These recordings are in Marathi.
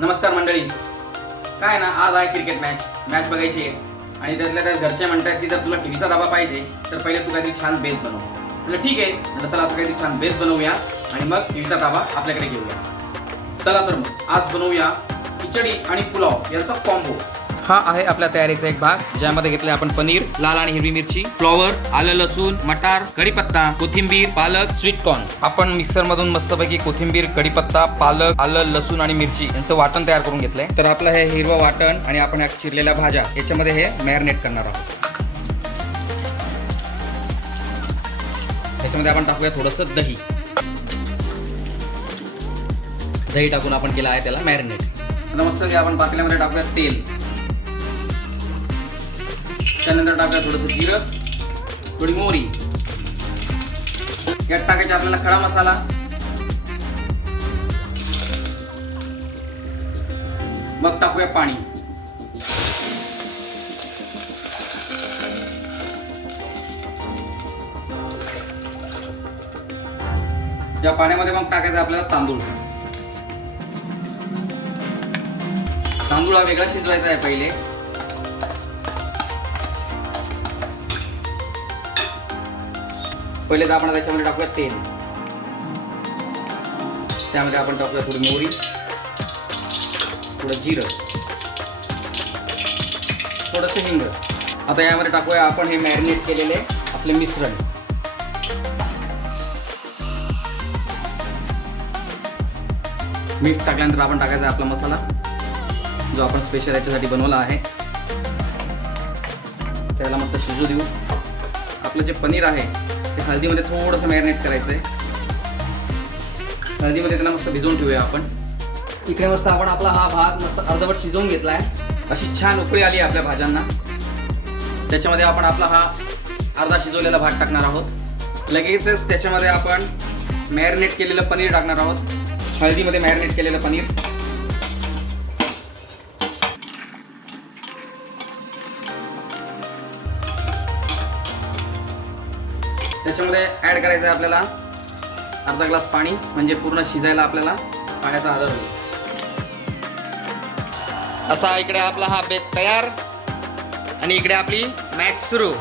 नमस्कार मंडळी. काय ना, आज आहे क्रिकेट मॅच बघायची आहे आणि त्यातल्या त्यात घरचे म्हणतात की जर तुला टीव्हीचा डबा पाहिजे तर पहिले तू काहीतरी छान बेस बनव. म्हटलं ठीक आहे, म्हटलं चला आता काहीतरी छान बेस बनवूया आणि मग टीव्हीचा डबा आपल्याकडे घेऊया. चला तर मग आज बनवूया खिचडी आणि पुलाव याचा कॉम्बो. हा आहे आपल्या तयारीचा एक भाग, ज्यामध्ये घेतले आपण पनीर, लाल आणि हिरवी मिरची, फ्लॉवर, आलं लसूण, मटार, कढीपत्ता, कोथिंबीर, पालक, स्वीट कॉर्न. आपण मिक्सर मधून मस्तपैकी कोथिंबीर, कढीपत्ता, पालक, आलं लसूण आणि मिरची यांचं वाटण तयार करून घेतलंय. तर आपलं हे हिरवं वाटण आणि आपण चिरलेल्या भाज्या याच्यामध्ये हे मॅरिनेट करणार आहोत. याच्यामध्ये आपण टाकूया थोडंसं दही. दही टाकून आपण केलं आहे त्याला मॅरिनेट. आता मस्त आपण पातेल्यामध्ये टाकूया तेल. त्यानंतर टाकूया थोडंसं जिरं, थोडी मोहरी. यात टाकायचा आपल्याला खडा मसाला, मग टाकूया पाणी. या पाण्यामध्ये मग टाकायचं आपल्याला तांदूळ. तांदूळ हा वेगळा शिजवायचा आहे पहिले. पहिले तर आपण त्याच्यामध्ये टाकूया तेल. त्यामध्ये आपण टाकूया थोडी मोहरी, थोडं जिरं, थोडंसं हिंग. आता यामध्ये टाकूया आपण हे मॅरिनेट केलेले आपले मिश्रण. मीठ टाकल्यानंतर आपण टाकायचा आपला मसाला, जो आपण स्पेशल याच्यासाठी बनवला आहे. त्याला मस्त शिजू देऊ. आपलं जे पनीर आहे ते हळदीमध्ये थोडंसं मॅरिनेट करायचंय. हळदीमध्ये त्याला मस्त भिजवून ठेवूया आपण. इकडे मस्त आपण आपला हा भात मस्त अर्धवट शिजवून घेतलाय. अशी छान उकळी आली आहे आपल्या भाज्यांना. त्याच्यामध्ये आपण आपला हा अर्धा शिजवलेला भात टाकणार आहोत. लगेचच त्याच्यामध्ये आपण मॅरिनेट केलेलं पनीर टाकणार आहोत. हळदीमध्ये मॅरिनेट केलेलं पनीर. त्याच्यामध्ये ऍड करायचं आहे आपल्याला अर्धा ग्लास पाणी, म्हणजे पूर्ण शिजायला आपल्याला पाण्याचा आधार होईल. असा इकडे आपला हा बेत तयार आणि इकडे आपली मॅच सुरू.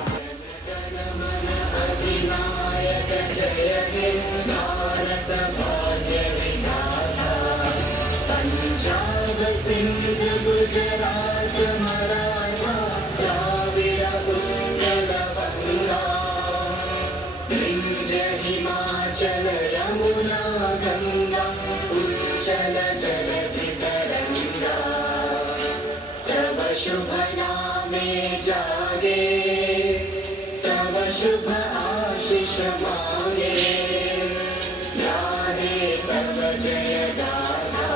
हिमाचल यमुना गंगा उच्चल जलधि तरंगा तव शुभ नामे जागे तव शुभ आशीष मांगे गाहे तव जय गाथा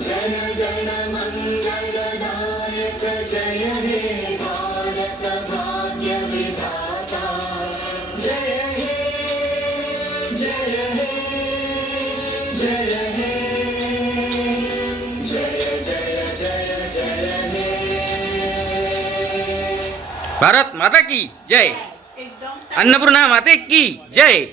जय गण मंगल नायक जय हे भारत भाग्य विधाता जय जय हे जय हे जय जय जय जय हे. भारत माता की जय. अन्नपूर्णा माते की जय.